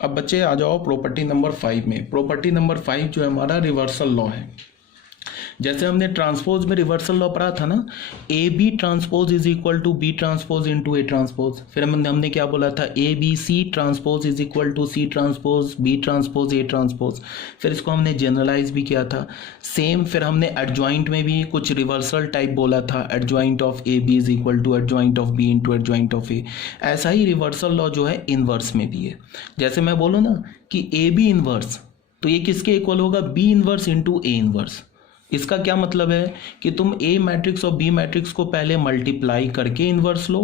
अब बच्चे आ जाओ प्रॉपर्टी नंबर 5 में। प्रॉपर्टी नंबर 5 जो है हमारा रिवर्सल लॉ है। जैसे हमने ट्रांसपोज में रिवर्सल लॉ पढ़ा था ना, A B transpose is equal to B transpose into A transpose. फिर हमने क्या बोला था, A B C transpose is equal to C transpose B transpose A transpose. फिर इसको हमने जनरलाइज भी किया था सेम। फिर हमने एडजॉइंट में भी कुछ रिवर्सल टाइप बोला था, adjoint of A B is equal to adjoint of B into adjoint of A. ऐसा ही रिवर्सल लॉ जो है इनवर्स में भी है। जैसे मैं बोलूँ ना कि ए बी इनवर्स, तो ये किसके इक्वल होगा, B inverse into A inverse. इसका क्या मतलब है कि तुम ए मैट्रिक्स और बी मैट्रिक्स को पहले मल्टीप्लाई करके इन्वर्स लो,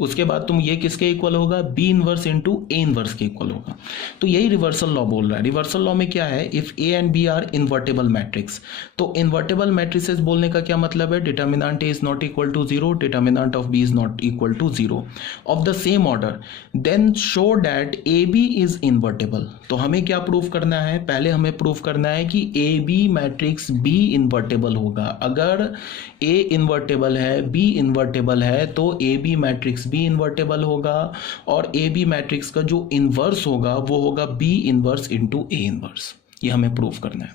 उसके बाद तुम ये किसके इक्वल होगा, B inverse into A inverse के इक्वल होगा। तो यही रिवर्सल लॉ बोल रहा है। रिवर्सल लॉ में क्या है, if A and B are invertible matrix. तो इन्वर्टेबल मैट्रिसेस बोलने का क्या मतलब है, determinant A is not equal to zero, determinant of B is not equal to zero of the same order, then show that A B is invertible. तो हमें क्या proof करना है, पहले हमें प्रूफ करना है कि A B matrix B invertible होगा। अगर ए इन्वर्टेबल है, बी इन्वर्टेबल है, तो A B matrix B invertible होगा और ए बी मैट्रिक्स का जो इन्वर्स होगा वो होगा B inverse into A inverse. ये हमें प्रूफ करना है।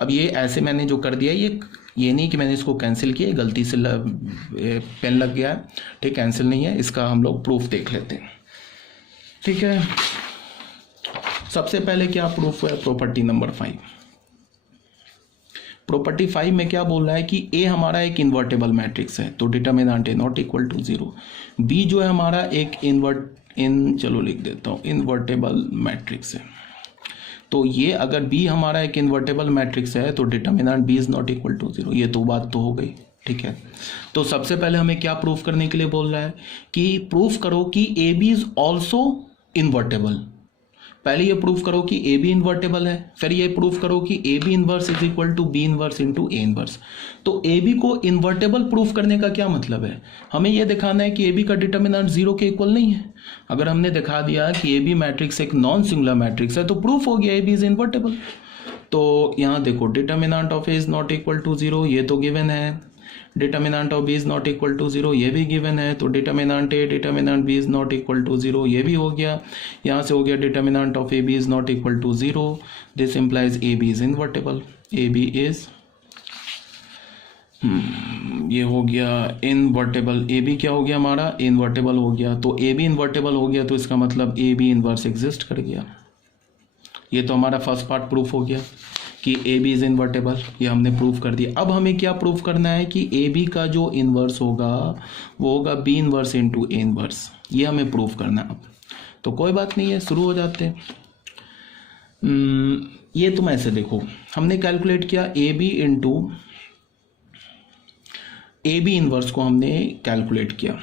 अब ये ऐसे मैंने जो कर दिया, ये नहीं कि मैंने इसको कैंसिल किया, गलती से पेन लग गया है, ठीक, कैंसिल नहीं है। इसका हम लोग प्रूफ देख लेते हैं, ठीक है। सबसे पहले क्या प्रूफ है, प्रॉपर्टी नंबर 5। प्रॉपर्टी 5 में क्या बोल रहा है कि ए हमारा एक इन्वर्टेबल मैट्रिक्स है, तो determinant A not equal to zero. B जो है हमारा एक चलो लिख देता हूँ, इन्वर्टेबल मैट्रिक्स है। तो ये अगर बी हमारा एक इन्वर्टेबल मैट्रिक्स है तो determinant B is not equal to zero. ये तो बात तो हो गई, ठीक है। तो सबसे पहले हमें क्या प्रूफ करने के लिए बोल रहा है कि प्रूफ करो कि A B is also invertible. पहले ये प्रूफ करो कि ए बी इन्वर्टेबल है, फिर ये प्रूफ करो कि A B inverse is equal to B inverse into A inverse. तो ए बी को इन्वर्टेबल प्रूफ करने का क्या मतलब है, हमें ये दिखाना है कि ए बी का डिटर्मिनेंट जीरो के इक्वल नहीं है। अगर हमने दिखा दिया कि ए बी मैट्रिक्स एक नॉन सिंगुलर मैट्रिक्स है तो प्रूफ हो गया ए बी इज इन्वर्टेबल। तो यहाँ देखो, determinant of A is not equal to zero, ये तो गिवन है। Determinant of B is not equal to zero, ये भी गिवन है। तो determinant A determinant B is not equal to zero, ये भी हो गया। यहाँ से हो गया determinant of A B is not equal to zero, this implies A B is invertible. A B is ये हो गया इनवर्टेबल। ए बी क्या हो गया हमारा, इनवर्टेबल हो गया। तो ए बी इनवर्टेबल हो गया तो इसका मतलब ए बी इनवर्स एग्जिस्ट कर गया। ये तो हमारा फर्स्ट पार्ट प्रूफ हो गया कि ए बी इज इन्वर्टेबल, ये हमने प्रूफ कर दिया। अब हमें क्या प्रूफ करना है कि ए बी का जो इन्वर्स होगा वो होगा B inverse into A inverse. ये हमें प्रूफ करना है। अब तो कोई बात नहीं है, शुरू हो जाते हैं। ये तुम ऐसे देखो, हमने कैलकुलेट किया A B into A B inverse को हमने कैलकुलेट किया।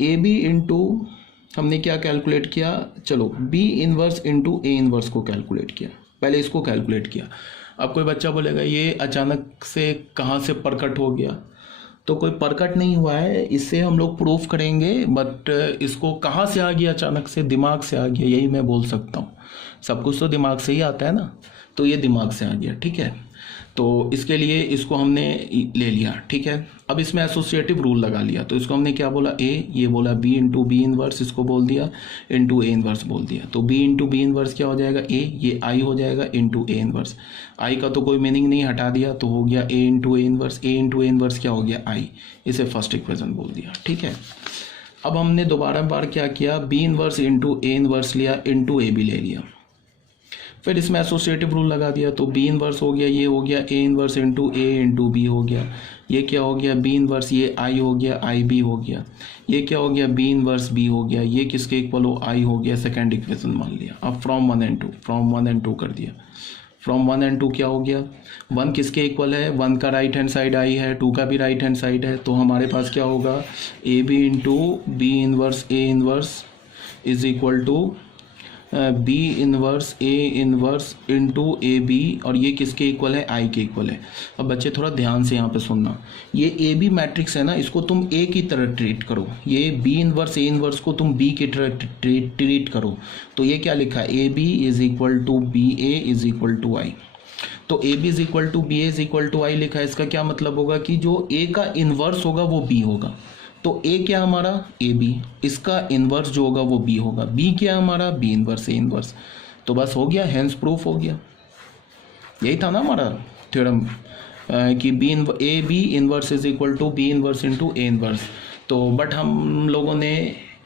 ए बी इंटू हमने क्या कैलकुलेट किया, चलो B inverse into A inverse को कैलकुलेट किया। पहले इसको कैलकुलेट किया। अब कोई बच्चा बोलेगा ये अचानक से कहाँ से प्रकट हो गया, तो कोई प्रकट नहीं हुआ है, इससे हम लोग प्रूफ करेंगे। बट इसको कहाँ से आ गया, अचानक से दिमाग से आ गया, यही मैं बोल सकता हूँ। सब कुछ तो दिमाग से ही आता है ना, तो ये दिमाग से आ गया, ठीक है। तो इसके लिए इसको हमने ले लिया, ठीक है। अब इसमें एसोसिएटिव रूल लगा लिया। तो इसको हमने क्या बोला, ए, ये बोला बी इंटू बी इनवर्स, इसको बोल दिया इंटू ए इनवर्स बोल दिया। तो बी इंटू बी इनवर्स क्या हो जाएगा, ए, ये आई हो जाएगा इंटू ए इनवर्स। आई का तो कोई मीनिंग नहीं, हटा दिया तो हो गया A into A inverse. A into A inverse क्या हो गया, आई। इसे फर्स्ट इक्वेशन बोल दिया, ठीक है। अब हमने दोबारा बार क्या किया, B inverse into A inverse लिया, इंटू ए बी ले लिया। फिर इसमें एसोसिएटिव रूल लगा दिया। तो बी इनवर्स हो गया, ये हो गया A inverse into A into B हो गया। ये क्या हो गया, बी इनवर्स, ये आई हो गया, आई बी हो गया। ये क्या हो गया, बी इनवर्स बी हो गया। ये किसके इक्वल हो, आई हो गया। सेकेंड इक्वेशन मान लिया। अब फ्रॉम वन एंड टू कर दिया। फ्रॉम 1 and 2 क्या हो गया, 1 किसके इक्वल है, 1 का राइट हैंड साइड आई है, 2 का भी राइट हैंड साइड है। तो हमारे पास क्या होगा, A B into B inverse A inverse is equal to B inverse A inverse into A B, और ये किसके इक्वल है, आई के इक्वल है। अब बच्चे थोड़ा ध्यान से यहाँ पे सुनना, ये ए बी मैट्रिक्स है ना, इसको तुम ए की तरह ट्रीट करो। ये बी इनवर्स ए इनवर्स को तुम बी की तरह ट्रीट करो। तो ये क्या लिखा है, A B is equal to B A is equal to I. तो A B is equal to B A is equal to I लिखा है। इसका क्या मतलब होगा कि जो ए का इनवर्स होगा वो बी होगा। तो ए क्या हमारा, ए बी, इसका इन्वर्स जो होगा वो बी होगा, बी क्या हमारा, बी इन्वर्स ए इन्वर्स। तो बस हो गया, हेंस प्रूफ हो गया। यही था ना हमारा थ्योरम कि A B inverse is equal to B inverse into A inverse. तो बट हम लोगों ने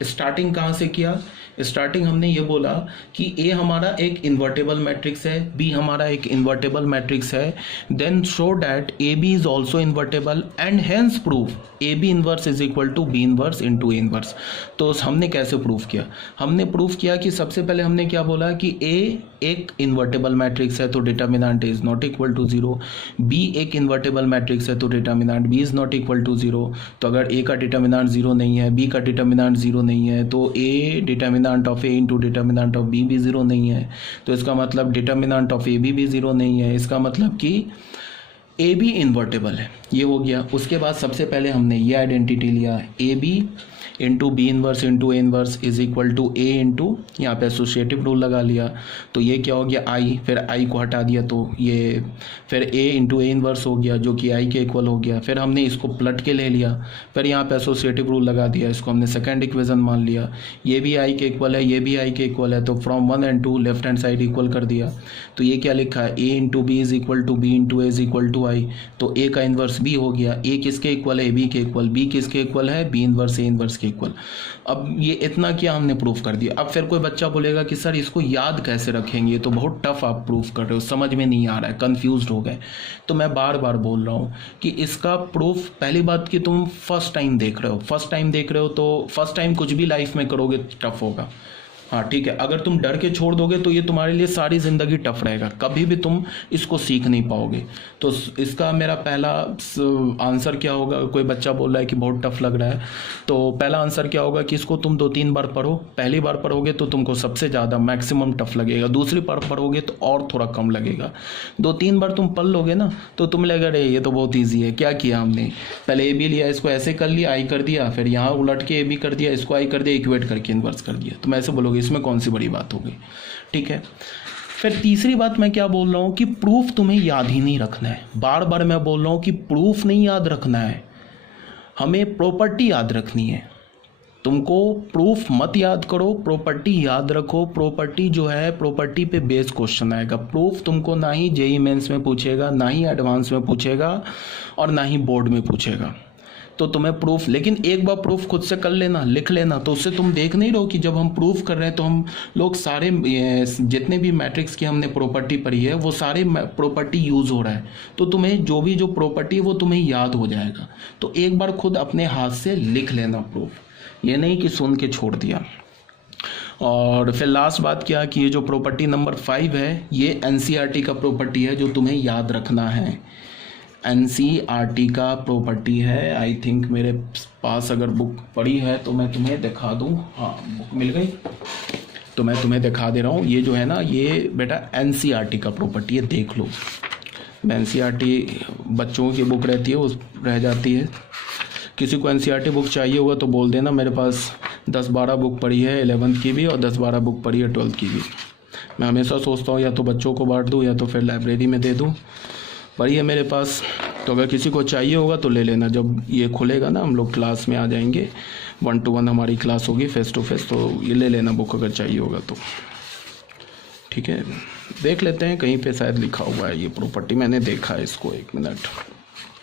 स्टार्टिंग कहाँ से किया, स्टार्टिंग हमने ये बोला कि ए हमारा एक इन्वर्टेबल मैट्रिक्स है, बी हमारा एक इन्वर्टेबल मैट्रिक्स है, then show that A B is also invertible and hence proof A B inverse is equal to B inverse into A inverse. तो हमने कैसे प्रूफ किया, हमने प्रूफ किया कि सबसे पहले हमने क्या बोला कि ए एक इन्वर्टेबल मैट्रिक्स है तो determinant is not equal to zero, B एक इन्वर्टेबल मैट्रिक्स है तो determinant B is not equal to zero. तो अगर ए का डिटर्मिनेंट जीरो नहीं है, बी का डिटर्मिनेंट जीरो नहीं है, तो A determinant of A into determinant of B भी जीरो नहीं है, तो इसका मतलब डिटर्मिनेंट ऑफ ए बी भी जीरो नहीं है, इसका मतलब कि ए बी इन्वर्टेबल है। ये हो गया। उसके बाद सबसे पहले हमने ये आइडेंटिटी लिया, A B into B inverse into A inverse is equal to A into, यहाँ पे एसोसिएटिव रूल लगा लिया, तो ये क्या हो गया आई, फिर आई को हटा दिया तो ये फिर ए इंटू ए इन्वर्स हो गया जो कि आई के इक्वल हो गया। फिर हमने इसको पलट के ले लिया, फिर यहाँ पे एसोसिएटिव रूल लगा दिया, इसको हमने सेकंड इक्वेशन मान लिया, ये भी आई के इक्वल है, ये भी आई के इक्वल है, तो from 1 and 2 left hand side equal कर दिया। तो ये क्या लिखा है, A into B is equal to B into A is equal to I, तो ए का इन्वर्स बी हो गया, ए किसके इक्वल है, बी के इक्वल, बी किसके इक्वल है, बी इन्वर्स ए इन्वर्स के इक्वल। अब ये इतना क्या हमने प्रूफ कर दिया। अब फिर कोई बच्चा बोलेगा कि सर इसको याद कैसे रखेंगे, ये तो बहुत टफ आप प्रूफ कर रहे हो, समझ में नहीं आ रहा है, कंफ्यूज्ड हो गए। तो मैं बार बार बोल रहा हूँ कि इसका प्रूफ, पहली बात कि तुम फर्स्ट टाइम देख रहे हो, फर्स्ट टाइम देख रहे हो तो फर्स्ट टाइम कुछ भी लाइफ में करोगे टफ होगा, हाँ ठीक है। अगर तुम डर के छोड़ दोगे तो ये तुम्हारे लिए सारी ज़िंदगी टफ रहेगा, कभी भी तुम इसको सीख नहीं पाओगे। तो इसका मेरा पहला आंसर क्या होगा, कोई बच्चा बोल रहा है कि बहुत टफ लग रहा है, तो पहला आंसर क्या होगा कि इसको तुम 2-3 बार पढ़ो। पहली बार पढ़ोगे तो तुमको सबसे ज़्यादा मैक्सिमम टफ लगेगा, दूसरी बार पढ़ोगे तो और थोड़ा कम लगेगा, 2-3 बार तुम पढ़ लोगे ना तो तुम लगेगा अरे ये तो बहुत ईजी है, क्या किया हमने, पहले ए बी लिया, इसको ऐसे कर लिया, आई कर दिया, फिर यहाँ उलट के ए बी कर दिया, इसको आई कर दिया, इक्वेट करके इन्वर्स कर दिया, तुम ऐसे बोलोगे इसमें कौन सी बड़ी बात हो गई, ठीक है। फिर तीसरी बात मैं क्या बोल रहा हूँ कि प्रूफ तुम्हें याद ही नहीं रखना है, बार बार मैं बोल रहा हूँ कि प्रूफ नहीं याद रखना है, हमें प्रॉपर्टी याद रखनी है। तुमको प्रूफ मत याद करो, प्रॉपर्टी याद रखो। प्रॉपर्टी जो है, प्रॉपर्टी पे बेस्ड क्वेश्चन आएगा। प्रूफ तुमको ना ही जेईई मेंस में पूछेगा, ना ही एडवांस में पूछेगा, और ना ही बोर्ड में पूछेगा। तो तुम्हें प्रूफ, लेकिन एक बार प्रूफ खुद से कर लेना, लिख लेना, तो उससे तुम देख नहीं रहो कि जब हम प्रूफ कर रहे हैं तो हम लोग सारे जितने भी मैट्रिक्स की हमने प्रॉपर्टी पढ़ी है वो सारे प्रॉपर्टी यूज़ हो रहा है, तो तुम्हें जो भी जो प्रॉपर्टी है वो तुम्हें याद हो जाएगा। तो एक बार खुद अपने हाथ से लिख लेना प्रूफ, ये नहीं कि सुन के छोड़ दिया। और फिर लास्ट बात क्या कि ये जो प्रॉपर्टी नंबर 5 है ये एनसीईआरटी का प्रॉपर्टी है जो तुम्हें याद रखना है, एनसीईआरटी का प्रॉपर्टी है। आई थिंक मेरे पास अगर बुक पड़ी है तो मैं तुम्हें दिखा दूँ, हाँ बुक मिल गई तो मैं तुम्हें दिखा दे रहा हूँ। ये जो है ना, ये बेटा एनसीईआरटी का प्रॉपर्टी है, देख लो। एनसीईआरटी बच्चों की बुक रहती है, उस रह जाती है। किसी को एनसीईआरटी बुक चाहिए होगा तो बोल देना, मेरे पास 10-12 बुक पड़ी है 11th की भी, और 10-12 बुक पड़ी है 12th की भी। मैं हमेशा सोचता हूँ या तो बच्चों को बांट दूँ या तो फिर लाइब्रेरी में दे दूँ, पड़ी है मेरे पास। तो अगर किसी को चाहिए होगा तो ले लेना, जब ये खुलेगा ना हम लोग क्लास में आ जाएंगे, 1-to-1 हमारी क्लास होगी फेस टू फेस, तो ये ले लेना बुक अगर चाहिए होगा तो, ठीक है। देख लेते हैं, कहीं पे शायद लिखा हुआ है ये प्रॉपर्टी, मैंने देखा है इसको, 1 मिनट।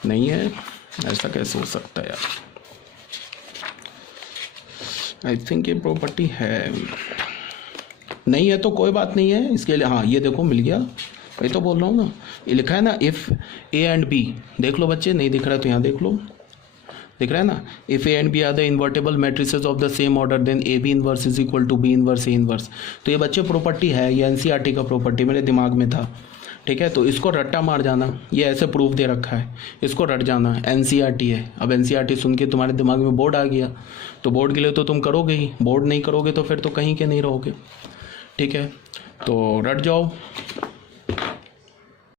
नहीं है, ऐसा कैसे हो सकता है यार, आई थिंक ये प्रॉपर्टी है, नहीं है तो कोई बात नहीं है इसके लिए। हाँ ये देखो मिल गया, वही तो बोल रहा हूँ ना, ये लिखा है ना, इफ़ ए एंड बी, देख लो बच्चे, नहीं दिख रहा है तो यहाँ देख लो, दिख रहा है ना, if A and B are the invertible matrices of the same order then A B inverse is equal to B inverse A inverse. तो ये बच्चे प्रॉपर्टी है, ये एनसीईआरटी का प्रॉपर्टी मेरे दिमाग में था, ठीक है। तो इसको रट्टा मार जाना, ये ऐसे प्रूफ दे रखा है, इसको रट जाना, एनसीईआरटी है। अब एनसीईआरटी सुन के तुम्हारे दिमाग में बोर्ड आ गया, तो बोर्ड के लिए तो तुम करोगे ही, बोर्ड नहीं करोगे तो फिर तो कहीं के नहीं रहोगे, ठीक है। तो रट जाओ।